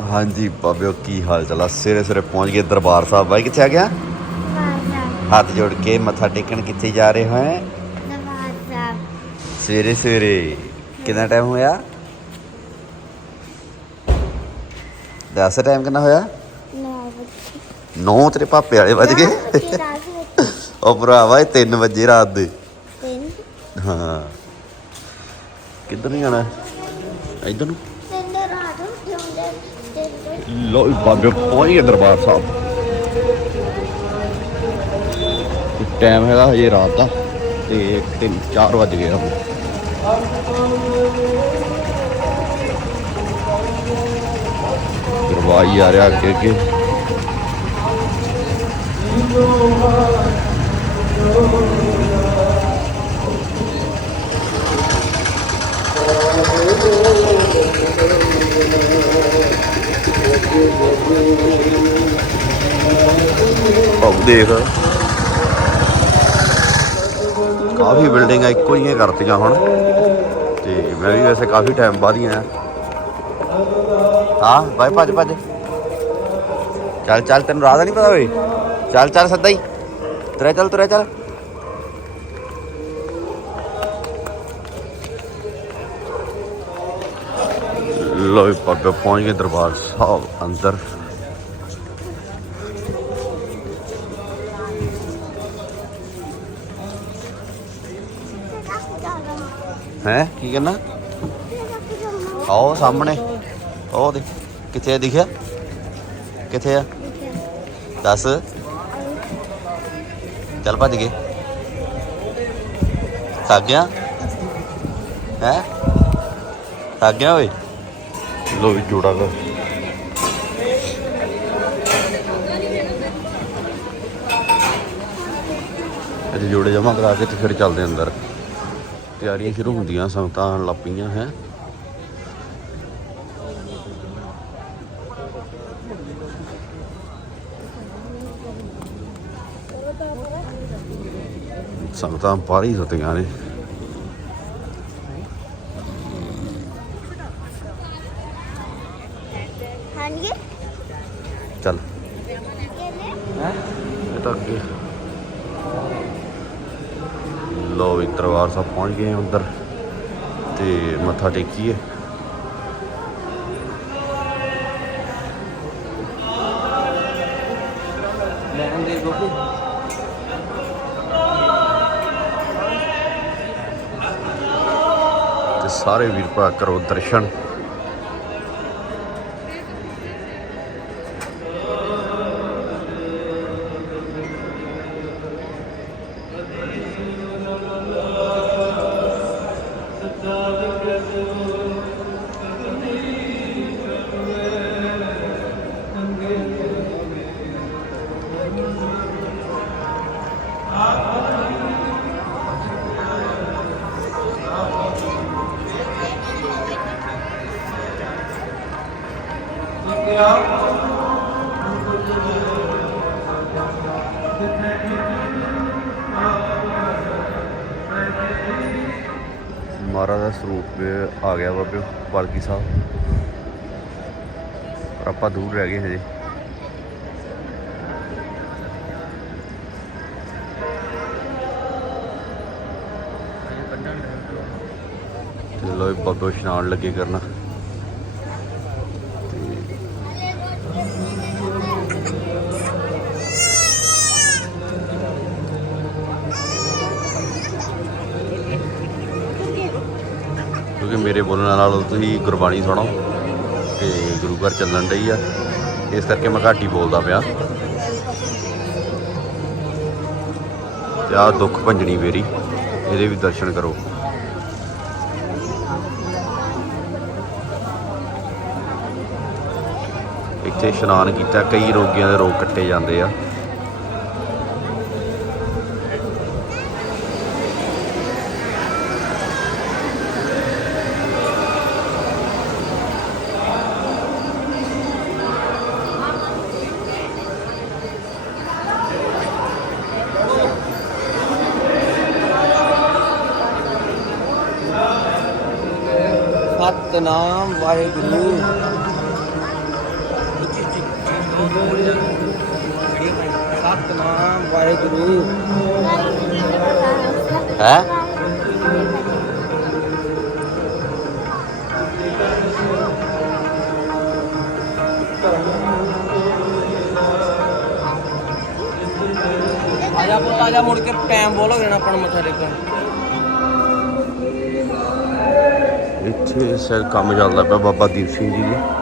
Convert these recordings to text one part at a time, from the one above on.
ਹਾਂਜੀ ਬਾਬਿਓ ਕੀ ਹਾਲ ਚਾਲ ਆ? ਸਵੇਰੇ ਸਵੇਰੇ ਪਹੁੰਚ ਗਏ ਦਰਬਾਰ ਸਾਹਿਬ। ਬਾਈ ਕਿੱਥੇ ਆ ਗਿਆ? ਹੱਥ ਜੋੜ ਕੇ ਮੱਥਾ ਟੇਕਣ ਕਿੱਥੇ ਜਾ ਰਹੇ ਹੋ? ਸਵੇਰੇ ਸਵੇਰੇ। ਕਿੰਨਾ ਟਾਈਮ ਹੋਇਆ? ਦੱਸ ਟਾਈਮ ਕਿੰਨਾ ਹੋਇਆ? ਨਵਾਜ਼ 9 ਤੇਰੇ ਪਾਪੇ ਵਾਲੇ ਵੱਜ ਗਏ? ਉਹ ਭਰਾਵਾ ਇਹ 3 ਵਜੇ ਰਾਤ ਦੇ। ਤਿੰਨ। ਹਾਂ। ਕਿੱਧਰ ਨਹੀਂ ਜਾਣਾ? ਇੱਧਰ ਨੂੰ। ਤਿੰਨ ਲੋ ਬਾਬੇ ਪਹੁੰਚ ਗਏ ਦਰਬਾਰ ਸਾਹਿਬ ਟਾਈਮ ਹੈਗਾ ਹਜੇ ਰਾਤ ਦਾ ਤੇ 3 4 ਵਜ ਗਏ ਹੁਣ ਦਰਬਾਈ ਆ ਰਿਹਾ ਅੱਗੇ ਅੱਗੇ ਆਹ ਦੇਖ। ਕਾਫੀ ਬਿਲਡਿੰਗਾਂ ਇੱਕੋ ਜਿਹੀਆਂ ਕਰਤੀਆਂ ਹੁਣ। ਤੇ ਮੈਂ ਵੀ ਵੈਸੇ ਕਾਫੀ ਟਾਈਮ ਬਾਅਦ ਹੀ ਆਇਆ। ਹਾਂ ਬਾਈ ਭੱਜ ਭੱਜ। ਚੱਲ ਚੱਲ, ਤੈਨੂੰ ਰਾਹ ਦਾ ਨਹੀਂ ਪਤਾ ਓਏ। ਚੱਲ ਚੱਲ, ਸੱਦਾ ਹੀ। ਤੁਰਿਆ ਚੱਲ ਤੁਰਿਆ ਚੱਲ। ਲੋ ਪੱਗ ਪਹੁੰਚ ਗਏ ਦਰਬਾਰ ਸਾਹਿਬ ਅੰਦਰ। ਹੈ? ਕੀ ਕਰਨਾ ਆਓ ਸਾਹਮਣੇ। ਉਹ ਦੇ ਕਿੱਥੇ ਆ ਦਿਖਿਆ ਕਿੱਥੇ ਆ? ਦੱਸ। ਚੱਲ ਭੱਜ ਗਏ। ਥੱਕ ਗਿਆ? ਹੈ? ਥੱਕ ਗਿਆ ਓਏ? ਲੋ ਵੀ ਜੋੜਾ ਕਰ ਅਜੇ ਜੋੜੇ ਜਮਾ ਕਰਾ ਕੇ ਤੇ ਫਿਰ ਚੱਲਦੇ ਅੰਦਰ। ਤਿਆਰੀਆਂ ਸ਼ੁਰੂ ਹੁੰਦੀਆਂ, ਸੰਗਤਾਂ ਆਉਣ ਲੱਗ ਪਈਆਂ ਹੈ। ਸੰਗਤਾਂ ਬਾਹਰ ਹੀ ਸੁੱਤੀਆਂ ਨੇ ਹਾਂਜੀ ਚੱਲ ਕਿਹਨੇ ਹੈ ਇਹ ਤਾਂ ਅੱਗੇ ਲੋ ਵੀ ਦਰਬਾਰ ਸਾਹਿਬ ਪਹੁੰਚ ਗਏ ਹਾਂ ਅੰਦਰ ਤੇ ਮੱਥਾ ਟੇਕੀਏ। ਲੈਣ ਦੇ ਗੋਪੀ। ਤੇ ਸਾਰੇ ਵੀਰ ਭਰਾ ਕਰੋ ਦਰਸ਼ਨ। ਮਹਾਰਾਜ ਦਾ ਸਰੂਪ ਆ ਗਿਆ ਬਾਬਿਓ ਪਾਲਕੀ ਸਾਹਿਬ ਆਪਾਂ ਦੂਰ ਰਹਿ ਗਏ ਹਜੇ। ਤੇ ਲੋ ਬਾਬਿਓ ਇਸ਼ਨਾਨ ਲੱਗੇ ਕਰਨਾ। ਕਿਉਂਕਿ ਮੇਰੇ ਬੋਲਣ ਨਾਲ ਤੁਸੀਂ ਗੁਰਬਾਣੀ ਸੁਣੋ ਤੇ ਗੁਰੂ ਘਰ ਚੱਲਣ ਡਈ ਆ। ਇਸ ਕਰਕੇ ਮੈਂ ਘੱਟ ਹੀ ਬੋਲਦਾ ਪਿਆ। ਤੇ ਆਹ ਦੁੱਖ ਭੰਜਣੀ ਮੇਰੀ, ਇਹਦੇ ਵੀ ਦਰਸ਼ਨ ਕਰੋ। ਇੱਥੇ ਇਸ਼ਨਾਨ ਕੀਤਾ, ਕਈ ਰੋਗੀਆਂ ਦੇ ਰੋਗ ਕੱਟੇ ਜਾਂਦੇ ਆ। ਸਤਨਾਮ ਵਾਹਿਗੁਰੂ। ਸਤਨਾਮ ਵਾਹਿਗੁਰੂ। ਹੈ? ਆਜਾ ਪੁੱਤ ਆਜਾ ਮੁੜ ਕੇ ਟਾਈਮ ਬੋਲ ਹੋ ਜਾਣਾ ਆਪਾਂ ਨੂੰ ਮੱਥਾ ਟੇਕਣ। ਇੱਥੇ ਸਰ ਕੰਮ ਚੱਲਦਾ ਪਿਆ ਬਾਬਾ ਦੀਪ ਸਿੰਘ ਜੀ ਦੀ।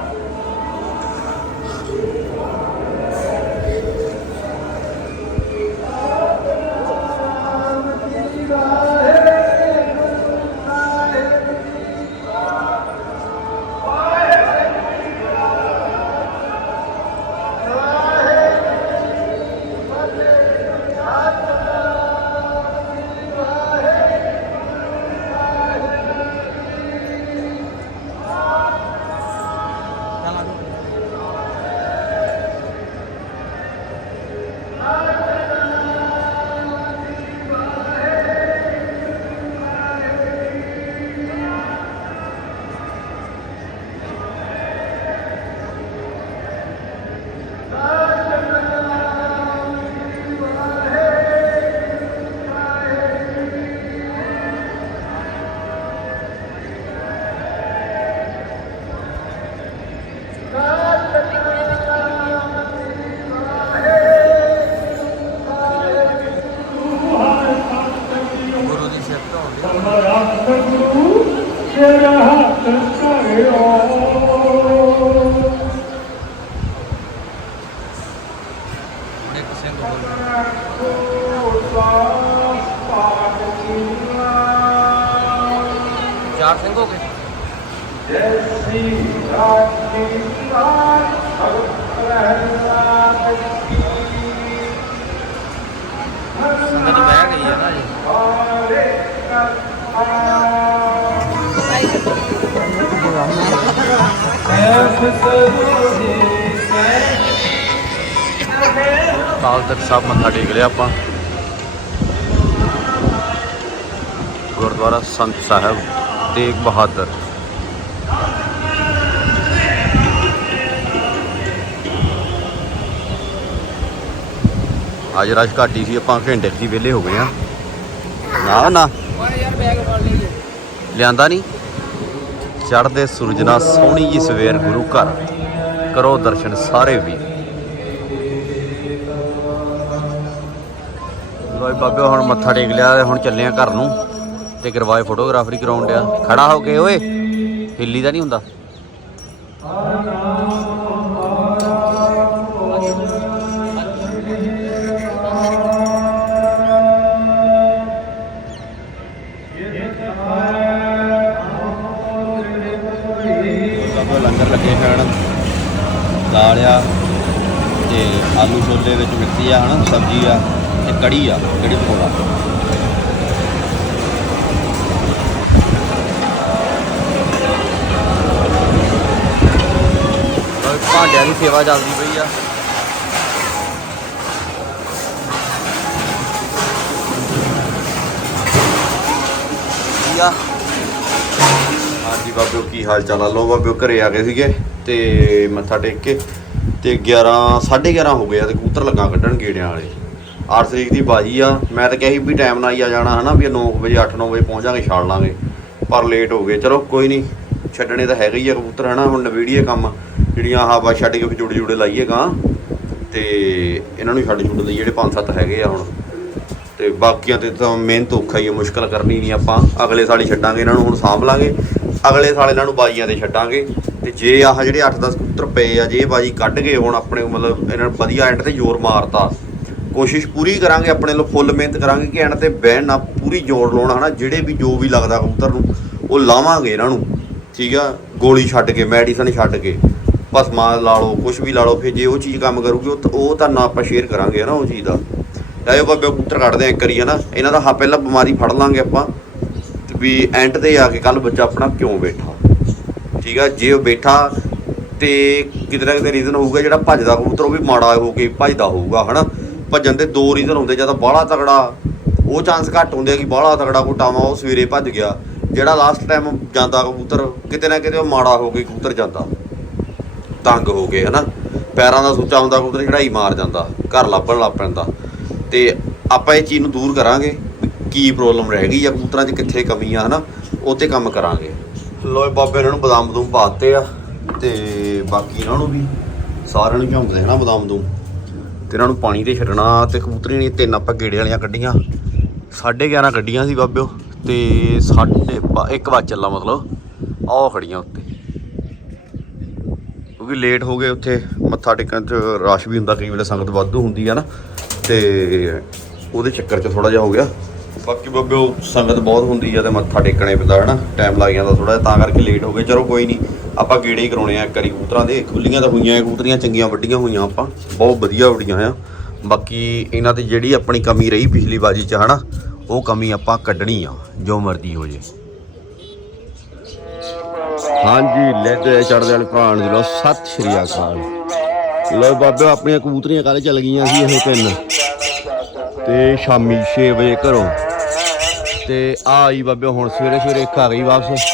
ਕਾਲ ਤੱਕ ਸਾਹਿਬ ਮੱਥਾ ਟੇਕ ਲਿਆ ਆਪਾਂ ਗੁਰਦੁਆਰਾ ਸੰਤ ਸਾਹਿਬ ਤੇਗ ਬਹਾਦਰ ਅੱਜ ਰਸ਼ ਘਾਟੀ ਸੀ ਆਪਾਂ ਘੰਟੇ 'ਚ ਹੀ ਵਿਹਲੇ ਹੋ ਗਏ ਆ ਨਾ ਨਾ ਓਏ ਯਾਰ ਬੈਗ ਫੜ ਲਈ ਲਿਆਂਦਾ ਨਹੀਂ। ਚੜ੍ਹਦੇ ਸੂਰਜ ਨਾਲ ਸੋਹਣੀ ਜੀ ਸਵੇਰ ਗੁਰੂ ਘਰ। ਕਰੋ ਦਰਸ਼ਨ ਸਾਰੇ ਵੀ। ਲੋਈ ਬਾਬੇ, ਹੁਣ ਮੱਥਾ ਟੇਕ ਲਿਆ ਤੇ ਹੁਣ ਚੱਲੇ ਆ ਘਰ ਨੂੰ ਤੇ ਕਰਵਾਏ ਫੋਟੋਗ੍ਰਾਫਰੀ ਕਰਾਉਣ ਡਿਆ। ਖੜਾ ਹੋ ਕੇ ਓਏ, ਹਿੱਲੀ ਦਾ ਨਹੀਂ ਹੁੰਦਾ। ਦਾਲ ਆ ਤੇ ਆਲੂ ਛੋਲੇ ਵਿੱਚ ਮਿੱਸੀ ਆ ਹਨਾ ਸਬਜ਼ੀ ਆ ਤੇ ਕੜੀ ਆ ਕੜੀ ਪਕੌੜਾ। ਭਾਂਡਿਆਂ ਦੀ ਸੇਵਾ ਚੱਲਦੀ ਪਈ ਆ। ਆ? ਹਾਂਜੀ ਬਾਬਿਓ ਕੀ ਹਾਲ ਚਾਲ ਆ? ਲੋ ਬਾਬਿਓ ਘਰੇ ਆ ਗਏ ਸੀਗੇ। ਤੇ ਮੱਥਾ ਟੇਕ ਕੇ ਤੇ 11 11:30 ਹੋ ਗਏ ਆ ਤੇ ਕਬੂਤਰ ਲੱਗਾ ਕੱਢਣ ਗੇੜਿਆਂ ਵਾਲੇ। 8 ਤਰੀਕ ਦੀ ਬਾਜੀ ਆ, ਮੈਂ ਤਾਂ ਕਿਹਾ ਸੀ ਵੀ ਟਾਈਮ ਨਾਲ ਹੀ ਆ ਜਾਣਾ ਹਨਾ, ਵੀ 9 ਵਜੇ 8-9 ਵਜੇ ਪਹੁੰਚਾਂਗੇ ਛਾੜ ਲਾਂਗੇ। ਪਰ ਲੇਟ ਹੋ ਗਏ। ਚਲੋ ਕੋਈ ਨਹੀਂ ਛੱਡਣੇ ਤਾਂ ਹੈਗਾ ਹੀ ਆ ਕਬੂਤਰ ਹਨਾ, ਹੁਣ ਨਵੀੜੀਏ ਕੰਮ, ਜਿਹੜੀਆਂ ਆਹ ਬਾ ਛੱਡ ਕੇ ਫਿਰ ਜੁੜੇ ਜੁੜੇ ਲਾਈਏ ਗਾਂ ਤੇ ਇਹਨਾਂ ਨੂੰ ਛੱਡ ਛੁੱਟ ਲਈ ਜਿਹੜੇ ਪੰਜ ਸੱਤ ਹੈਗੇ ਆ ਹੁਣ। ਤੇ ਬਾਕੀਆਂ ਤੇ ਤਾਂ ਮਿਹਨਤ ਔਖਾ ਹੀ ਹੈ ਮੁਸ਼ਕਲ ਕਰਨੀ ਨਹੀਂ ਆਪਾਂ। ਅਗਲੇ ਸਾਲ ਹੀ ਛੱਡਾਂਗੇ, ਇਹਨਾਂ ਨੂੰ ਹੁਣ ਸਾਂਭ ਲਾਂਗੇ। ਅਗਲੇ ਸਾਲ ਇਹਨਾਂ ਨੂੰ ਬਾਜੀਆਂ ਤੇ ਛੱਡਾਂਗੇ। ਤੇ ਜੇ ਆਹ ਜਿਹੜੇ 8-10 ਕਬੂਤਰ ਪਏ ਆ, ਜੇ ਬਾਜੀ ਕੱਢ ਗਏ, ਹੁਣ ਆਪਣੇ ਮਤਲਬ ਇਹਨਾਂ ਨੂੰ ਵਧੀਆ ਐਂਡ ਤੇ ਜ਼ੋਰ ਮਾਰਤਾ। ਕੋਸ਼ਿਸ਼ ਪੂਰੀ ਕਰਾਂਗੇ, ਆਪਣੇ ਲੋ ਫੁੱਲ ਮਿਹਨਤ ਕਰਾਂਗੇ ਕਿ ਐਂਡ ਤੇ ਬਹਿਣ ਨਾ ਪੂਰੀ ਜ਼ੋਰ ਲਾਉਣਾ, ਹਨਾ, ਜਿਹੜੇ ਵੀ ਜੋ ਵੀ ਲੱਗਦਾ ਕਬੂਤਰ ਨੂੰ, ਉਹ ਲਾਵਾਂਗੇ ਇਹਨਾਂ ਨੂੰ। ਠੀਕ ਆ? ਗੋਲੀ ਛੱਡ ਕੇ, ਮੈਡੀਸਨ ਛੱਡ ਕੇ। ਭਸਮਾ ਲਾ ਲਓ ਕੁਝ ਵੀ ਲਾ ਲਓ, ਫਿਰ ਜੇ ਉਹ ਚੀਜ਼ ਕੰਮ ਕਰੂਗੀ, ਉਹ ਉਹ ਨਾ ਆਪਾਂ ਸ਼ੇਅਰ ਕਰਾਂਗੇ, ਹਨਾ, ਉਹ ਚੀਜ਼ ਦਾ। ਲੈ ਬਾਬੇ ਕਬੂਤਰ ਕੱਢਦੇ ਆ ਇੱਕ ਵਾਰੀ, ਹਨਾ? ਇਹਨਾਂ ਦਾ ਹਾਂ, ਪਹਿਲਾਂ ਬਿਮਾਰੀ ਫੜ ਲਾਂਗੇ ਆਪਾਂ। ਵੀ ਐਂਡ ਤੇ ਆ ਕੇ ਕੱਲ ਬੱਚਾ ਆਪਣਾ ਕਿਉਂ ਬੈਠਾ? ਠੀਕ ਆ? ਜੇ ਉਹ ਬੈਠਾ, ਤੇ ਕਿਤੇ ਨਾ ਕਿਤੇ ਰੀਜ਼ਨ ਹੋਊਗਾ ਜਿਹੜਾ ਭੱਜਦਾ ਕਬੂਤਰ, ਉਹ ਵੀ ਮਾੜਾ ਹੋ ਕੇ ਭੱਜਦਾ ਹੋਊਗਾ, ਹਨਾ? ਭੱਜਣ ਦੇ ਦੋ ਰੀਜ਼ਨ ਹੁੰਦੇ, ਜਾਂ ਤਾਂ ਬਾਹਲਾ ਤਗੜਾ ਉਹ ਚਾਂਸ ਘੱਟ ਹੁੰਦੇ ਆ ਕਿ ਬਾਹਲਾ ਤਗੜਾ ਕੋਈ ਉਹ ਸਵੇਰੇ ਭੱਜ ਗਿਆ। ਜਿਹੜਾ ਲਾਸਟ ਟਾਈਮ ਜਾਂਦਾ ਕਬੂਤਰ, ਕਿਤੇ ਨਾ ਕਿਤੇ ਉਹ ਮਾੜਾ ਹੋ ਕੇ ਕਬੂਤਰ ਜਾਂਦਾ। ਤੰਗ ਹੋ ਗਏ ਹਨਾ? ਪੈਰਾਂ ਦਾ ਸੁੱਚਾ ਹੁੰਦਾ, ਕਬੂਤਰ ਚੜਾਈ ਮਾਰ ਜਾਂਦਾ, ਘਰ ਲੱਭਣ ਲੱਗ ਪੈਂਦਾ। ਤੇ ਆਪਾਂ ਇਹ ਚੀਜ਼ ਨੂੰ ਦੂਰ ਕਰਾਂਗੇ ਕੀ ਪ੍ਰੋਬਲਮ ਰਹਿ ਗਈ ਆ, ਕਬੂਤਰਾਂ 'ਚ ਕਿੱਥੇ ਕਮੀ ਆ, ਹਨਾ? ਉਹ ਤੇ ਕੰਮ ਕਰਾਂਗੇ। ਲੋਏ ਬਾਬੇ ਇਹਨਾਂ ਨੂੰ ਬਦਾਮ ਬਦੂਮ ਪਾਤੇ ਆ ਤੇ ਬਾਕੀ ਇਹਨਾਂ ਨੂੰ ਵੀ ਸਾਰਿਆਂ ਨੂੰ ਝਾਉਂਦੇ ਹਨਾ, ਬਦਾਮ ਬਦੂਮ। ਤੇ ਇਹਨਾਂ ਨੂੰ ਪਾਣੀ ਤੇ ਛੱਡਣਾ ਤੇ ਕਬੂਤਰੀਆਂ ਨੇ ਤਿੰਨ ਆਪਾਂ ਗੇੜੇ ਵਾਲੀਆਂ ਕੱਢੀਆਂ। 11:30 ਕੱਢੀਆਂ ਸੀ ਬਾਬਿਓ ਤੇ ਸਾਢੇ 1 ਵਜ ਚੱਲਾ ਮਤਲਬ। ਆਹ ਖੜੀਆਂ ਉੱਤੇ। ਕਿਉਂਕਿ ਲੇਟ ਹੋ ਗਏ ਉੱਥੇ, ਮੱਥਾ ਟੇਕਣ 'ਚ ਰਸ਼ ਵੀ ਹੁੰਦਾ, ਕਈ ਵੇਲੇ ਸੰਗਤ ਵਾਧੂ ਹੁੰਦੀ ਆ ਨਾ। ਤੇ ਉਹਦੇ ਚੱਕਰ 'ਚ ਥੋੜਾ ਜਿਹਾ ਹੋ ਗਿਆ। ਬਾਕੀ ਬਾਬਿਓ ਸੰਗਤ ਬਹੁਤ ਹੁੰਦੀ ਆ ਤੇ ਮੱਥਾ ਟੇਕਣੇ ਪੈਂਦਾ, ਹਨਾ? ਟਾਈਮ ਲੱਗ ਜਾਂਦਾ ਥੋੜਾ ਤਾਂ ਕਰਕੇ ਲੇਟ ਹੋ ਗਏ। ਚਲੋ ਕੋਈ ਨਹੀਂ, ਆਪਾਂ ਗੇੜੇ ਹੀ ਕਰਾਉਣੇ ਆ ਇੱਕ ਵਾਰੀ ਕਬੂਤਰਾਂ ਦੇ। ਖੁੱਲੀਆਂ ਤਾਂ ਹੋਈਆਂ ਇਹ ਕਬੂਤਰੀਆਂ ਚੰਗੀਆਂ ਵੱਡੀਆਂ ਹੋਈਆਂ ਆਪਾਂ। ਬਹੁਤ ਵਧੀਆ ਵੱਡੀਆਂ ਆ। ਬਾਕੀ ਇਹਨਾਂ ਤੇ ਜਿਹੜੀ ਆਪਣੀ ਕਮੀ ਰਹੀ ਪਿਛਲੀ ਬਾਜੀ 'ਚ, ਹਨਾ? ਉਹ ਕਮੀ ਆਪਾਂ ਕੱਢਣੀ ਆ, ਜੋ ਮਰਜ਼ੀ ਹੋ ਜੇ। ਹਾਂਜੀ ਲੈਦੇ ਚੜਦੇ ਵਾਲੇ ਭਰਾ ਨੂੰ ਦਿਲੋ ਸਤਿ ਸ਼੍ਰੀ ਅਕਾਲ। ਲੋ ਬਾਬੇ, ਆਪਣੀਆਂ ਕਬੂਤਰੀਆਂ ਕੱਲ ਚੱਲ ਗਈਆਂ ਸੀ ਇਹ ਤਿੰਨ। ਤੇ ਸ਼ਾਮੀ 6 ਵਜੇ ਘਰੋਂ। ਤੇ ਆ ਆਈ ਬਾਬੇ, ਹੁਣ ਸਵੇਰੇ ਸਵੇਰੇ ਇੱਕ ਆ ਗਈ ਵਾਪਸ।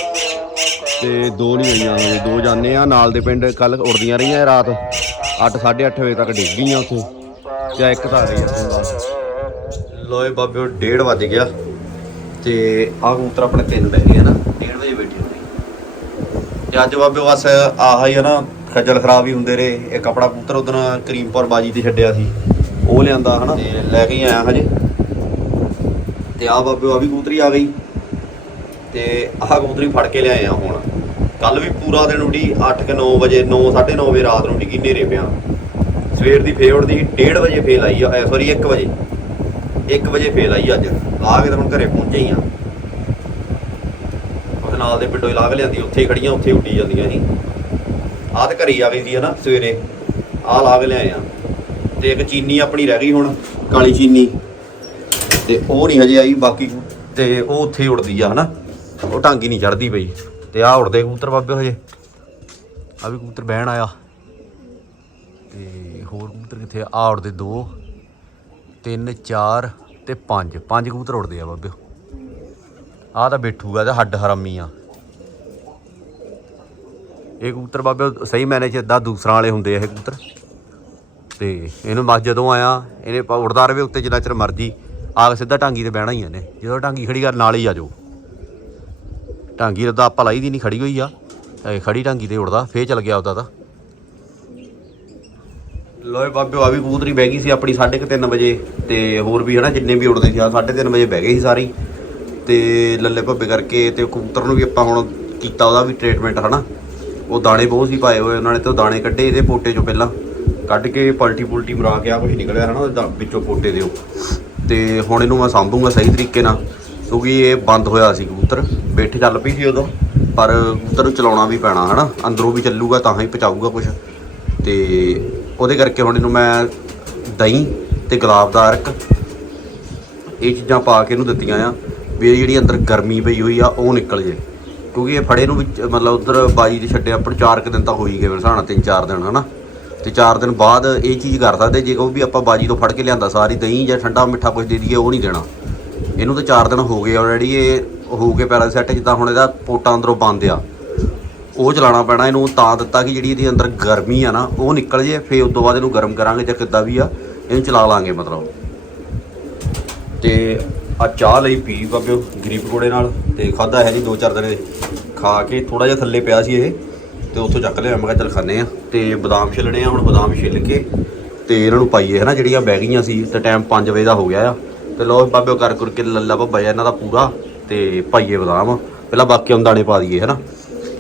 ਤੇ ਦੋ ਨਹੀਂ ਆਈਆਂ ਹਜੇ ਦੋ ਜਾਂਦੇ ਆ। ਨਾਲ ਦੇ ਪਿੰਡ ਕੱਲ ਉੜਦੀਆਂ ਰਹੀਆਂ ਇਹ ਰਾਤ। 8 8:30 ਵਜੇ ਤੱਕ ਡਿੱਗ ਗਈਆਂ ਉੱਥੇ। ਜਾਂ ਇੱਕ ਤਾਂ ਆ ਗਈ ਇੱਥੋਂ ਲੋਏ ਬਾਬੇ 1:30 ਵੱਜ ਗਿਆ। ਤੇ ਆਹ ਕਬੂਤਰ ਆਪਣੇ ਤਿੰਨ ਬਹਿ ਗਏ ਨਾ 1:30 ਵਜੇ ਬੈਠੀ ਹੁੰਦੀ ਤੇ ਅੱਜ ਬਾਬੇ ਬਸ ਆਹ ਹੀ ਆ ਨਾ ਖੱਜਲ ਖਰਾਬ ਹੀ ਹੁੰਦੇ ਰਹੇ। ਇੱਕ ਆਪਣਾ ਕਬੂਤਰ ਉਦੋਂ ਕਰੀਮਪੁਰ ਬਾਜੀ ਤੇ ਛੱਡਿਆ ਸੀ। ਉਹ ਲਿਆਂਦਾ ਹਨਾ। ਲੈ ਕੇ ਆਇਆ ਹਜੇ। ਤੇ ਆਹ ਬਾਬੇ ਆ ਵੀ ਕਬੂਤਰੀ ਆ ਗਈ। ਤੇ ਆਹ ਕਬੂਤਰੀ ਫੜ ਕੇ ਲਿਆਏ ਆ ਹੁਣ। ਕੱਲ ਵੀ ਪੂਰਾ ਦਿਨ ਉੱਡੀ 8 ਕਿ 9 ਵਜੇ 9 9:30 ਵਜੇ ਰਾਤ ਨੂੰ ਡਿੱਗੀ ਨੇਰੇ ਪਿਆ। ਸਵੇਰ ਦੀ ਫੇਰ ਉੱਡਦੀ 1:30 ਵਜੇ ਫੇਲ ਆਈ ਆ ਸੌਰੀ 1 ਵਜੇ। 1 ਵਜੇ ਫੇਲ ਆਈ ਅੱਜ। ਲਾ ਕੇ ਤਾਂ ਹੁਣ ਘਰੇ ਪਹੁੰਚੇ ਹੀ ਆ। ਉਹਦੇ ਨਾਲ ਦੇ ਪਿੰਡੋਂ ਹੀ ਲਾ ਕੇ ਲਿਆਂਦੀ ਉੱਥੇ ਖੜੀਆਂ ਉੱਥੇ ਉੱਡੀ ਜਾਂਦੀਆਂ ਸੀ। ਆਹ ਤੇ ਘਰੇ ਹੀ ਆ ਗਈ ਸੀ ਹਨਾ ਸਵੇਰੇ। ਆਹ ਲਾ ਕੇ ਲਿਆਏ ਆ। ਤੇ ਇੱਕ ਚੀਨੀ ਆਪਣੀ ਰਹਿ ਗਈ ਹੁਣ, ਕਾਲੀ ਚੀਨੀ। ਤੇ ਉਹ ਨਹੀਂ ਹਜੇ ਆਈ ਬਾਕੀ। ਤੇ ਉਹ ਉੱਥੇ ਹੀ ਉੜਦੀ ਆ ਹਨਾ। ਉਹ ਟਾਂਗੀ ਨਹੀਂ ਚੜਦੀ ਪਈ। ਤੇ ਆਹ ਉੜਦੇ ਕਬੂਤਰ ਬਾਬੇ ਹਜੇ। ਆ ਵੀ ਕਬੂਤਰ ਬਹਿਣ ਆਇਆ। ਤੇ ਹੋਰ ਕਬੂਤਰ ਕਿੱਥੇ ਆ? ਆਹ ਉੜਦੇ 2 3 4 ਤੇ 5 ਪੰਜ ਕਬੂਤਰ ਉੜਦੇ ਆ ਬਾਬੇ। ਆਹ ਤਾਂ ਬੈਠੂਗਾ ਤੇ ਹੱਡ ਹਰਾਮੀ ਆ। ਇਹ ਕਬੂਤਰ ਬਾਬੇ, ਸਹੀ ਮੈਨੇ ਚ ਇਦਾਂ ਦੂਸਰਾਂ ਵਾਲੇ ਹੁੰਦੇ ਆ ਇਹ ਕਬੂਤਰ। ਤੇ ਇਹਨੂੰ ਬਸ ਜਦੋਂ ਆਇਆ, ਇਹਨੇ ਪ- ਉੜਦਾ ਰਵੇ ਉੱਤੇ ਜਿੰਨਾ ਚਿਰ ਮਰਜ਼ੀ। ਆ ਕੇ ਸਿੱਧਾ ਟਾਂਗੀ ਤੇ ਬਹਿਣਾ ਹੀ ਆ ਇਹਨੇ। ਜਦੋਂ ਟਾਂਗੀ ਖੜੀ ਕਰ, ਨਾਲ ਹੀ ਆ ਜਾਓ। ਟਾਂਗੀ ਤਾਂ ਆਪਾਂ ਲਾਈ ਦੀ ਨਹੀਂ, ਖੜੀ ਹੋਈ ਆ। ਇਹ ਖੜੀ ਟਾਂਗੀ ਤੇ ਉੜਦਾ ਫੇਰ ਚਲ ਗਿਆ ਉਹਦਾ ਤਾਂ। ਲੋਏ ਬਾਬੇ ਆ ਵੀ ਕਬੂਤਰੀ ਬਹਿ ਗਈ ਸੀ ਆਪਣੀ 3:30 ਵਜੇ। ਤੇ ਹੋਰ ਵੀ ਹਨਾ, ਜਿੰਨੇ ਵੀ ਉੜਦੇ ਸੀ ਆ 3:30 ਵਜੇ ਬਹਿ ਗਏ ਸੀ ਸਾਰੀ। ਤੇ ਲੱਲੇ ਭੱਬੇ ਕਰਕੇ ਤੇ ਕਬੂਤਰ ਨੂੰ ਵੀ ਆਪਾਂ ਹੁਣ ਕੀਤਾ ਉਹਦਾ ਵੀ ਟ੍ਰੀਟਮੈਂਟ ਹਨਾ। ਉਹ ਦਾਣੇ ਬਹੁਤ ਸੀ ਪਾਏ ਹੋਏ, ਉਹਨਾਂ ਨੇ ਤੇ ਉਹ ਦਾਣੇ ਕੱਢੇ ਇਹਦੇ ਪੋਟੇ ਚੋਂ ਪਹਿਲਾਂ। ਕੱਢ ਕੇ ਪਲਟੀ ਪੁਲਟੀ ਮਰਾ ਕੇ ਆ ਕੁਝ ਨਿਕਲਿਆ ਹਨਾ ਉਹਦੇ ਵਿੱਚੋਂ ਪੋਟੇ ਦਿਓ ਤੇ ਹੁਣ ਇਹਨੂੰ ਮੈਂ ਸਾਂਭੂਗਾ ਸਹੀ ਤਰੀਕੇ ਨਾਲ, ਕਿਉਂਕਿ ਇਹ ਬੰਦ ਹੋਇਆ ਸੀ ਕਬੂਤਰ ਬੈਠ ਚੱਲ ਪਈ ਸੀ ਉਦੋਂ, ਪਰ ਕਬੂਤਰ ਨੂੰ ਚਲਾਉਣਾ ਵੀ ਪੈਣਾ ਹਨਾ, ਅੰਦਰੋਂ ਵੀ ਚੱਲੂਗਾ ਤਾਂ ਹੀ ਪਚਾਊਗਾ ਕੁਝ ਤੇ ਉਹਦੇ ਕਰਕੇ ਹੁਣ ਇਹਨੂੰ ਮੈਂ ਦਹੀਂ ਤੇ ਗੁਲਾਬ ਦਾ ਅਰਕ, ਇਹ ਚੀਜ਼ਾਂ ਪਾ ਕੇ ਇਹਨੂੰ ਦਿੱਤੀਆਂ ਆ, ਵੀ ਇਹ ਜਿਹੜੀ ਅੰਦਰ ਗਰਮੀ ਪਈ ਹੋਈ ਆ, ਉਹ ਨਿਕਲ ਜੇ। ਕਿਉਂਕਿ ਇਹ ਫੜੇ ਨੂੰ ਵੀ ਮਤਲਬ ਉਧਰ ਬਾਜੀ ਤੇ ਛੱਡਿਆ ਆਪਾਂ 4 ਕੁ ਦਿਨ ਤਾਂ ਹੋ ਹੀ ਗਏ ਮੇਰੇ ਹਿਸਾਬ ਨਾਲ 3-4 ਦਿਨ, ਹਨਾ? ਤੇ 4 ਦਿਨ ਬਾਅਦ ਇਹ ਚੀਜ਼ ਕਰ ਸਕਦੇ, ਜੇ ਉਹ ਵੀ ਆਪਾਂ ਬਾਜੀ ਤੋਂ ਫੜ ਕੇ ਲਿਆਂਦਾ, ਸਾਰੀ ਦਹੀਂ ਜਾਂ ਠੰਡਾ ਮਿੱਠਾ ਕੁਝ ਦੇ ਦਈਏ, ਉਹ ਨਹੀਂ ਦੇਣਾ। ਇਹਨੂੰ ਤਾਂ 4 ਦਿਨ ਹੋ ਗਏ ਆਲਰੇਡੀ ਇਹ ਹੋ ਗਏ ਪੈਰਾ ਸੈੱਟ ਜਿੱਦਾਂ ਹੁਣ ਇਹਦਾ ਪੋਟਾਂ ਅੰਦਰੋਂ ਬੰਦ ਆ। ਉਹ ਚਲਾਉਣਾ ਪੈਣਾ, ਇਹਨੂੰ ਤਾਂ ਦਿੱਤਾ ਕਿ ਜਿਹੜੀ ਇਹਦੇ ਅੰਦਰ ਗਰਮੀ ਆ ਨਾ, ਉਹ ਨਿਕਲ ਜੇ, ਫੇਰ ਉਸ ਤੋਂ ਬਾਅਦ ਇਹਨੂੰ ਗਰਮ ਕਰਾਂਗੇ ਜਾਂ ਕਿੱਦਾਂ ਵੀ ਆ, ਇਹਨੂੰ ਚਲਾ ਲਾਂਗੇ ਮਤਲਬ। ਤੇ ਆ ਚਾਹ ਲਈ ਪੀ ਬਾਬਿਓ ਗਰੀਬ ਕੋੜੇ ਨਾਲ ਤੇ ਖਾਦਾ ਹੈ ਜੀ ਦੋ ਚਾਰ ਦਿਨ ਖਾ ਕੇ ਥੋੜਾ ਜਿਹਾ ਥੱਲੇ ਪਿਆ ਸੀ ਇਹ ਤੇ ਉੱਥੋਂ ਚੱਕ ਲਿਆ। ਮੈਂ ਕਿਹਾ ਚੱਲ ਖਾਂਦੇ ਆ ਤੇ ਬਦਾਮ ਛਿੱਲਣੇ ਆ, ਹੁਣ ਬਦਾਮ ਛਿੱਲ ਕੇ ਤੇ ਇਹਨਾਂ ਨੂੰ ਪਾਈਏ ਹਨਾ, ਜਿਹੜੀਆਂ ਬਹਿ ਗਈਆਂ ਸੀ ਤੇ ਟਾਈਮ 5 ਵਜੇ ਦਾ ਹੋ ਗਿਆ ਆ। ਤੇ ਲੋ ਬਾਬਿਓ ਕਰ ਕਰ ਕੇ ਲੱਲਾ ਭੱਬਾ ਜਿਹਾ ਇਹਨਾਂ ਦਾ ਪੂਰਾ ਤੇ ਪਾਈਏ ਬਦਾਮ। ਪਹਿਲਾਂ ਬਾਕੀ ਦਾਣੇ ਪਾ ਦਈਏ ਹਨਾ।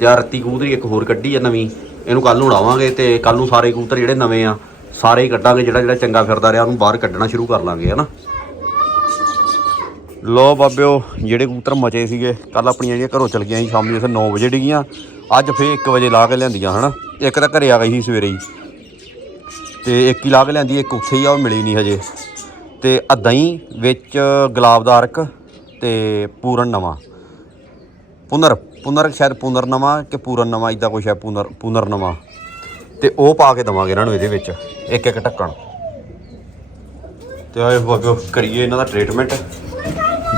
ਤੇ ਆ ਰੱਤੀ ਕਬੂਤਰੀ ਇੱਕ ਹੋਰ ਕੱਢੀ ਆ ਨਵੀਂ। ਇਹਨੂੰ ਕੱਲ ਨੂੰ ਉਡਾਵਾਂਗੇ ਤੇ ਕੱਲ ਨੂੰ ਸਾਰੇ ਕਬੂਤਰ ਜਿਹੜੇ ਨਵੇਂ ਆ, ਸਾਰੇ ਹੀ ਕੱਢਾਂਗੇ। ਜਿਹੜਾ ਜਿਹੜਾ ਚੰਗਾ ਫਿਰਦਾ ਰਿਹਾ ਉਹਨੂੰ ਬਾਹਰ ਕੱਢਣਾ ਸ਼ੁਰੂ ਕਰ ਲਾਂਗੇ ਹਨਾ। ਲੋ ਬਾਬਿਓ, ਜਿਹੜੇ ਕਬੂਤਰ ਮਚੇ ਸੀਗੇ ਕੱਲ ਆਪਣੀਆਂ ਜਿਹੜੀਆਂ ਘਰੋਂ ਚਲ ਗਈਆਂ ਸੀ, ਸ਼ਾਮੀ ਉਸੇ 9 ਵਜੇ ਡਿੱਗੀਆਂ। ਅੱਜ ਫੇਰ 1 ਵਜੇ ਲਾ ਕੇ ਲਿਆਂਦੀਆਂ, ਹਨਾ? ਇੱਕ ਤਾਂ ਘਰੇ ਆ ਗਈ ਸੀ ਸਵੇਰੇ ਹੀ। ਤੇ ਇੱਕ ਹੀ ਲਾ ਕੇ ਲਿਆਂਦੀ, ਇੱਕ ਉੱਥੇ ਹੀ ਆ, ਉਹ ਮਿਲੀ ਨਹੀਂ ਹਜੇ। ਤੇ ਆ ਹੀ ਵਿੱਚ ਗੁਲਾਬ ਦਾ ਅਰਕ ਤੇ ਪੂਰਨ ਨਵਾਂ। ਪੁਨਰ ਪੁਨਰ ਸ਼ਾਇਦ ਪੁਨਰ ਨਵਾਂ ਕਿ ਪੂਰਨ ਨਵਾਂ ਇਦਾਂ ਕੁਛ ਹੈ, ਪੁਨਰ ਪੁਨਰ ਨਵਾਂ। ਤੇ ਉਹ ਪਾ ਕੇ ਦਵਾਂਗੇ ਇਹਨਾਂ ਨੂੰ ਇਹਦੇ ਵਿੱਚ ਇੱਕ ਇੱਕ ਢੱਕਣ। ਤੇ ਆਏ ਬਾਬਿਓ, ਕਰੀਏ ਇਹਨਾਂ ਦਾ ਟ੍ਰੀਟਮੈਂਟ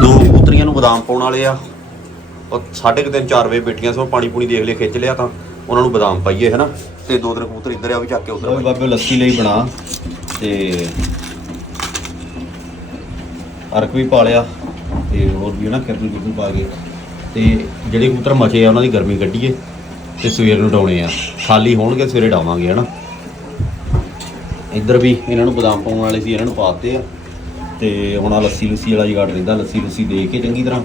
ਦੋ ਕਬੂਤਰੀਆਂ ਨੂੰ ਬਦਾਮ ਪਾਉਣ ਵਾਲੇ ਆ। ਉਹ ਸਾਢੇ ਕੁ ਤਿੰਨ 4 ਵਜੇ ਬੈਠੀਆਂ ਸੋ ਪਾਣੀ ਪੂਣੀ ਦੇਖ ਲਿਆ ਖਿੱਚ ਲਿਆ ਤਾਂ ਉਹਨਾਂ ਨੂੰ ਬਦਾਮ ਪਾਈਏ, ਹਨਾ? ਤੇ ਦੋ ਤਿੰਨ ਕਬੂਤਰ ਇੱਧਰ ਆ ਵੀ ਚੱਕ ਕੇ ਉਧਰ ਬਾਬੇ ਲੱਸੀ ਲਈ ਬਣਾ। ਤੇ ਅਰਕ ਵੀ ਪਾ ਲਿਆ, ਤੇ ਹੋਰ ਵੀ ਨਾ ਕਿਰਨ ਕੁਰਨ ਪਾ ਕੇ। ਤੇ ਜਿਹੜੇ ਕਬੂਤਰ ਮਚੇ ਆ, ਉਹਨਾਂ ਦੀ ਗਰਮੀ ਕੱਢੀਏ ਤੇ ਸਵੇਰ ਨੂੰ ਡਾਉਣੇ ਆ। ਖਾਲੀ ਹੋਣਗੇ, ਸਵੇਰੇ ਡਾਵਾਂਗੇ, ਹਨਾ? ਇੱਧਰ ਵੀ ਇਹਨਾਂ ਨੂੰ ਬਦਾਮ ਪਾਉਣ ਵਾਲੇ ਸੀ, ਇਹਨਾਂ ਨੂੰ ਪਾਤੇ ਆ। ਤੇ ਹੁਣ ਆ ਲੱਸੀ ਲੁੱਸੀ ਵਾਲਾ ਜਗਾੜ ਦਿੰਦਾ ਲੱਸੀ ਲੁੱਸੀ ਦੇ ਕੇ ਚੰਗੀ ਤਰ੍ਹਾਂ।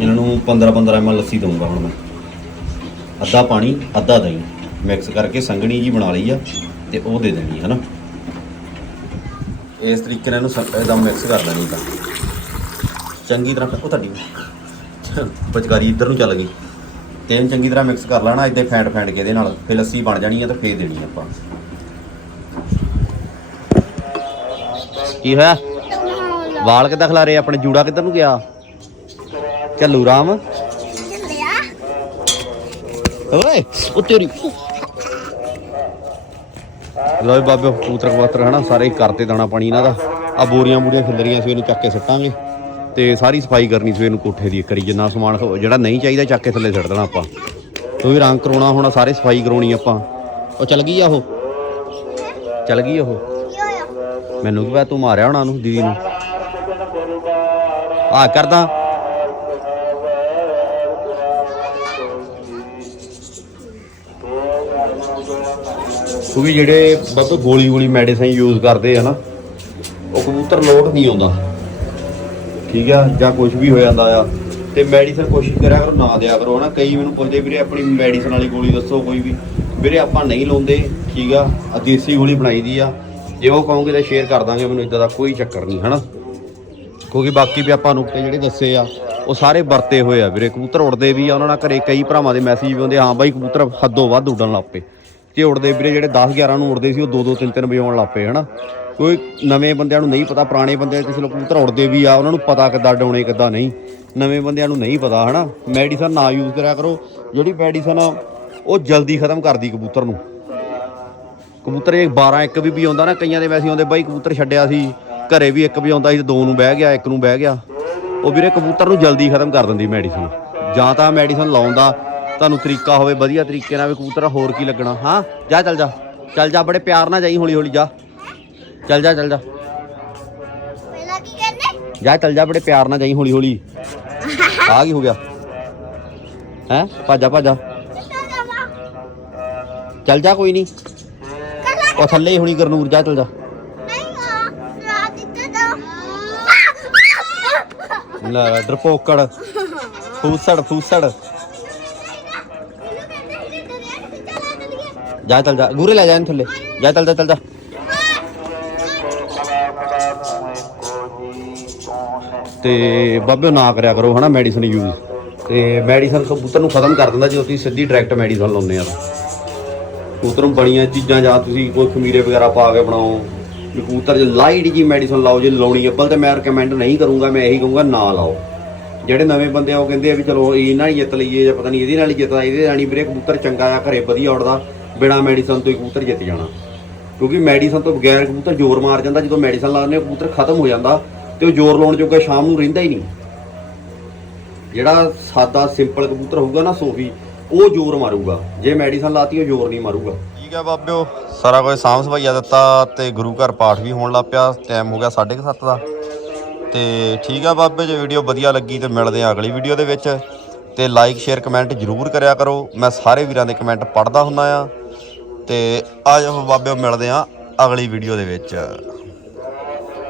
ਇਹਨਾਂ ਨੂੰ 15 15 ml ਲੱਸੀ ਦਊਂਗਾ ਹੁਣ ਮੈਂ। ਅੱਧਾ ਪਾਣੀ, ਅੱਧਾ ਦਹੀਂ। ਮਿਕਸ ਕਰਕੇ ਸੰਘਣੀ ਜੀ ਬਣਾ ਲਈ ਆ ਤੇ ਉਹ ਦੇ ਦੇਣੀ ਹੈ ਨਾ ਇਸ ਤਰੀਕੇ ਨਾਲ ਇਹਨੂੰ ਸੰ- ਇਹਦਾ ਮਿਕਸ ਕਰ ਲੈਣੀ ਤਾਂ ਚੰਗੀ ਤਰ੍ਹਾਂ ਉਹ ਤੁਹਾਡੀ ਬਚਕਾਰੀ ਇੱਧਰ ਨੂੰ ਚੱਲ ਗਈ। ਤੇ ਇਹਨੂੰ ਚੰਗੀ ਤਰ੍ਹਾਂ ਮਿਕਸ ਕਰ ਲੈਣਾ, ਇੱਦਾਂ ਫੈਂਟ ਫੈਂਟ ਕੇ ਇਹਦੇ ਨਾਲ। ਫਿਰ ਲੱਸੀ ਬਣ ਜਾਣੀ ਹੈ ਤੇ ਫੇਰ ਦੇਣੀ ਆਪਾਂ। ਕੀ ਹੋਇਆ? ਵਾਲ ਕਿੱਦਾਂ ਖਲਾਰੇ ਆਪਣੇ ਜੂੜਾ ਕਿੱਧਰ ਨੂੰ ਗਿਆ? ਚੱਲੂ ਰਾਮ। ਓਏ ਉਹ ਤੇਰੀ ਲੋ ਬਾਬੇ ਕਬੂਤਰ ਕਬੂਤਰ ਹਨਾ ਸਾਰੇ ਕਰਤੇ ਦਾਣਾ ਪਾਣੀ ਇਹਨਾਂ ਦਾ। ਆ ਬੋਰੀਆਂ ਬੂਰੀਆਂ ਖਿਲਰੀਆਂ ਸਵੇਰ ਨੂੰ ਚੱਕ ਕੇ ਸਿੱਟਾਂਗੇ। ਤੇ ਸਾਰੀ ਸਫ਼ਾਈ ਕਰਨੀ ਸਵੇਰ ਨੂੰ ਕੋਠੇ ਦੀ ਕਰੀ ਜਿੰਨਾ ਸਮਾਨ ਜਿਹੜਾ ਨਹੀਂ ਚਾਹੀਦਾ ਚੱਕ ਕੇ ਥੱਲੇ ਸਿੱਟ ਦੇਣਾ ਆਪਾਂ। ਕੋਈ ਰੰਗ ਕਰਾਉਣਾ ਹੋਣਾ ਸਾਰੇ ਸਫ਼ਾਈ ਕਰਾਉਣੀ ਆਪਾਂ। ਉਹ ਚੱਲ ਗਈ ਆ ਉਹ? ਚੱਲ ਗਈ ਉਹ? ਮੈਨੂੰ ਕੀ ਪਤਾ ਤੂੰ ਮਾਰਿਆ ਹੋਣਾ ਉਹਨੂੰ ਦੀਦੀ ਨੂੰ? ਆ ਕਰਦਾ। ਕਿਉਂਕਿ ਜਿਹੜੇ ਬੱਤ ਗੋਲੀ ਗੋਲੀ ਮੈਡੀਸਨ ਯੂਜ਼ ਕਰਦੇ ਆ ਨਾ, ਉਹ ਕਬੂਤਰ ਲੋਟ ਨਹੀਂ ਆਉਂਦਾ। ਠੀਕ ਆ, ਜਾਂ ਕੁਝ ਵੀ ਹੋ ਜਾਂਦਾ ਆ। ਤੇ ਮੈਡੀਸਨ ਕੋਸ਼ਿਸ਼ ਕਰਿਆ ਕਰੋ, ਨਾ ਦਿਆ ਕਰੋ। ਹਨਾ, ਕਈ ਮੈਨੂੰ ਪੁੱਛਦੇ, ਵੀਰੇ, ਆਪਣੀ ਮੈਡੀਸਨ ਵਾਲੀ ਗੋਲੀ ਦੱਸੋ ਕੋਈ ਵੀ। ਵੀਰੇ, ਆਪਾਂ ਨਹੀਂ ਲਾਉਂਦੇ, ਠੀਕ ਆ ਆ ਦੇਸੀ ਗੋਲੀ ਬਣਾਈ ਦੀ ਆ। ਜੇ ਉਹ ਕਹੋਗੇ ਤਾਂ ਸ਼ੇਅਰ ਕਰ ਦਾਂਗੇ, ਮੈਨੂੰ ਇਦਾਂ ਦਾ ਕੋਈ ਚੱਕਰ ਨਹੀਂ, ਹਨਾ? ਕਿਉਂਕਿ ਬਾਕੀ ਵੀ ਆਪਾਂ ਨੁਕਤੇ ਜਿਹੜੇ ਦੱਸੇ ਆ, ਉਹ ਸਾਰੇ ਵਰਤੇ ਹੋਏ ਆ ਵੀਰੇ, ਕਬੂਤਰ ਉੜਦੇ ਵੀ ਆ, ਉਹਨਾਂ ਨਾਲ ਘਰੇ ਕਈ ਭਰਾਵਾਂ ਦੇ ਮੈਸੇਜ ਵੀ ਆਉਂਦੇ ਹਾਂ ਬਾਈ ਕਬੂਤਰ ਹੱਦੋਂ ਵੱਧ ਉੱਡਣ ਲੱਗ ਪਏ। ਤੇ ਉੜਦੇ ਵੀਰੇ, ਜਿਹੜੇ 10 11 ਨੂੰ ਉੜਦੇ ਸੀ, ਉਹ 2 2 3 3 ਵਜਾਉਣ ਲੱਗ ਪਏ, ਹਨਾ? ਕੋਈ ਨਵੇਂ ਬੰਦਿਆਂ ਨੂੰ ਨਹੀਂ ਪਤਾ, ਪੁਰਾਣੇ ਬੰਦੇ ਕਿਸੇ ਨੂੰ ਕਬੂਤਰ ਉੜਦੇ ਵੀ ਆ, ਉਹਨਾਂ ਨੂੰ ਪਤਾ ਕਿੱਦਾਂ ਡਾਉਣੇ, ਕਿੱਦਾਂ ਨਹੀਂ। ਨਵੇਂ ਬੰਦਿਆਂ ਨੂੰ ਨਹੀਂ ਪਤਾ, ਹਨਾ? ਮੈਡੀਸਨ ਨਾ ਯੂਜ਼ ਕਰਿਆ ਕਰੋ, ਜਿਹੜੀ ਮੈਡੀਸਨ ਉਹ ਜਲਦੀ ਖਤਮ ਕਰਦੀ ਕਬੂਤਰ ਨੂੰ। ਕਬੂਤਰ ਇਹ 12 ਇੱਕ ਵੀ ਵੀ ਆਉਂਦਾ ਨਾ, ਕਈਆਂ ਦੇ ਵੈਸੇ ਆਉਂਦੇ, ਬਾਈ ਕਬੂਤਰ ਛੱਡਿਆ ਸੀ ਘਰੇ ਵੀ ਇੱਕ ਵੀ ਆਉਂਦਾ ਸੀ ਤੇ ਦੋ ਨੂੰ ਬਹਿ ਗਿਆ ਇੱਕ ਨੂੰ ਬਹਿ ਗਿਆ। ਉਹ ਵੀਰੇ ਕਬੂਤਰ ਨੂੰ ਜਲਦੀ ਖਤਮ ਕਰ ਦਿੰਦੀ ਮੈਡੀਸਨ। ਜਾਂ ਤਾਂ ਮੈਡੀਸਨ ਲਾਉਣ ਦਾ ਤੁਹਾਨੂੰ ਤਰੀਕਾ ਹੋਵੇ ਵਧੀਆ ਤਰੀਕੇ ਨਾਲ ਵੀ ਕਬੂਤਰ ਹੋਰ ਕੀ ਲੱਗਣਾ ਹਾਂ? ਜਾ ਚੱਲ ਜਾ ਚੱਲ ਜਾ ਬੜੇ ਪਿਆਰ ਨਾਲ ਜਾਈ ਹੌਲੀ ਹੌਲੀ ਜਾ। ਚੱਲ ਜਾ ਚੱਲ ਜਾ। ਪਹਿਲਾਂ ਕੀ ਕਰਨੇ ਜਾ ਚੱਲ ਜਾ ਬੜੇ ਪਿਆਰ ਨਾਲ ਜਾਈ ਹੌਲੀ ਹੌਲੀ ਆ ਕੀ ਹੋ ਗਿਆ? ਹੈ? ਭਾਜਾ ਭਾਜਾ। ਚੱਲ ਜਾ ਕੋਈ ਨਹੀਂ। ਉਹ ਥੱਲੇ ਹੀ ਹੁਣੀ ਗਰਨੂਰ ਜਾ ਚੱਲ ਜਾ ਨਹੀਂ ਆ ਰਾਤ ਇੱਥੇ ਦਾ ਲੈ ਡਰਪੋਕੜ। ਫੂਸੜ ਫੂਸੜ। ਜਾ ਚੱਲ, ਜਾ। ਗੂਰੇ ਲੈ ਜਾ ਇਹਨੂੰ ਥੱਲੇ। ਜਾ ਚੱਲ ਜਾ ਚੱਲ, ਜਾ। ਤੇ ਬਾਬੇ ਨਾ ਕਰਿਆ ਕਰੋ, ਹਨਾ ਮੈਡੀਸਨ ਯੂਜ਼ ਤੇ ਮੈਡੀਸਨ ਕਬੂਤਰ ਨੂੰ ਖਤਮ ਕਰ ਦਿੰਦਾ ਜਦੋਂ ਤੁਸੀਂ ਸਿੱਧੀ ਡਾਇਰੈਕਟ ਮੈਡੀਸਨ ਲਾਉਂਦੇ ਆ। ਕਬੂਤਰ ਨੂੰ ਬਣੀਆਂ ਚੀਜ਼ਾਂ ਜਾਂ ਤੁਸੀਂ ਕੋਈ ਖਮੀਰੇ ਵਗੈਰਾ ਪਾ ਕੇ ਬਣਾਓ। ਕਬੂਤਰ ਜੇ ਲਾਈਟ ਜੀ ਮੈਡੀਸਨ ਲਾਓ, ਜੇ ਲਾਉਣੀ ਅੱਬਲ ਤੇ ਮੈਂ ਰეკਮੈਂਡ ਨਹੀਂ ਕਰੂੰਗਾ, ਮੈਂ ਇਹੀ ਕਹੂੰਗਾ ਨਾ ਲਾਓ। ਜਿਹੜੇ ਨਵੇਂ ਬੰਦੇ ਆ, ਉਹ ਕਹਿੰਦੇ ਆ ਵੀ ਚਲੋ ਇਹ ਨਾਲ ਹੀ ਜਿੱਤ ਲਈਏ ਜਾਂ ਪਤਾ ਨਹੀਂ ਇਹਦੇ ਨਾਲ ਹੀ ਜਿੱਤਦਾ ਇਹਦੇ ਨਾਲ ਹੀ ਵੀਰੇ ਕਬੂਤਰ ਚੰਗਾ ਆ, ਘਰੇ ਵਧੀਆ ਉੜਦਾ ਬਿਨਾ ਮੈਡੀਸਨ ਤੋਂ ਹੀ ਕਬੂਤਰ ਜਿੱਤ ਜਾਣਾ। ਕਿਉਂਕਿ ਮੈਡੀਸਨ ਤੋਂ ਬਗੈਰ ਕਬੂਤਰ ਜ਼ੋਰ ਮਾਰ ਜਾਂਦਾ, ਜਦੋਂ ਮੈਡੀਸਨ ਲਾਉਂਦੇ ਕਬੂਤਰ ਖਤਮ ਹੋ ਜਾਂਦਾ ਤੇ ਉਹ ਜ਼ੋਰ ਲਾਉਣ ਜੋਗਾ ਸ਼ਾਮ ਨੂੰ ਰਹਿੰਦਾ ਹੀ ਨਹੀਂ। ਜਿਹੜਾ ਸਾਦਾ ਸਿੰਪਲ ਕਬੂਤਰ ਹੋਊਗਾ ਨਾ ਸੋਫੀ, ਉਹ ਜ਼ੋਰ ਮਾਰੂਗਾ। ਜੇ ਮੈਡੀਸਨ ਲਾਤੀ, ਉਹ ਜ਼ੋਰ ਨਹੀਂ ਮਾਰੂਗਾ। ਠੀਕ ਹੈ ਬਾਬਿਓ। ਸਾਰਾ ਕੁਝ ਸਾਂਭ ਸਭਾਈਆ ਦਿੱਤਾ ਤੇ ਗੁਰੂ ਘਰ ਪਾਠ ਵੀ ਹੋਣ ਲੱਗ ਪਿਆ। ਟਾਈਮ ਹੋ ਗਿਆ 7:30 ਦਾ। ਤੇ ਠੀਕ ਆ ਬਾਬੇ, ਜੇ ਵੀਡੀਓ ਵਧੀਆ ਲੱਗੀ ਤੇ ਮਿਲਦੇ ਆ ਅਗਲੀ ਵੀਡੀਓ ਦੇ ਵਿੱਚ। ਤੇ ਲਾਈਕ ਸ਼ੇਅਰ ਕਮੈਂਟ ਜਰੂਰ ਕਰਿਆ ਕਰੋ। ਮੈਂ ਸਾਰੇ ਵੀਰਾਂ ਦੇ ਕਮੈਂਟ ਪੜ੍ਹਦਾ ਹੁੰਦਾ ਆ। ਤੇ ਆ ਜਾਓ ਬਾਬਿਓ, ਮਿਲਦੇ ਆ ਅਗਲੀ ਵੀਡੀਓ ਦੇ ਵਿੱਚ।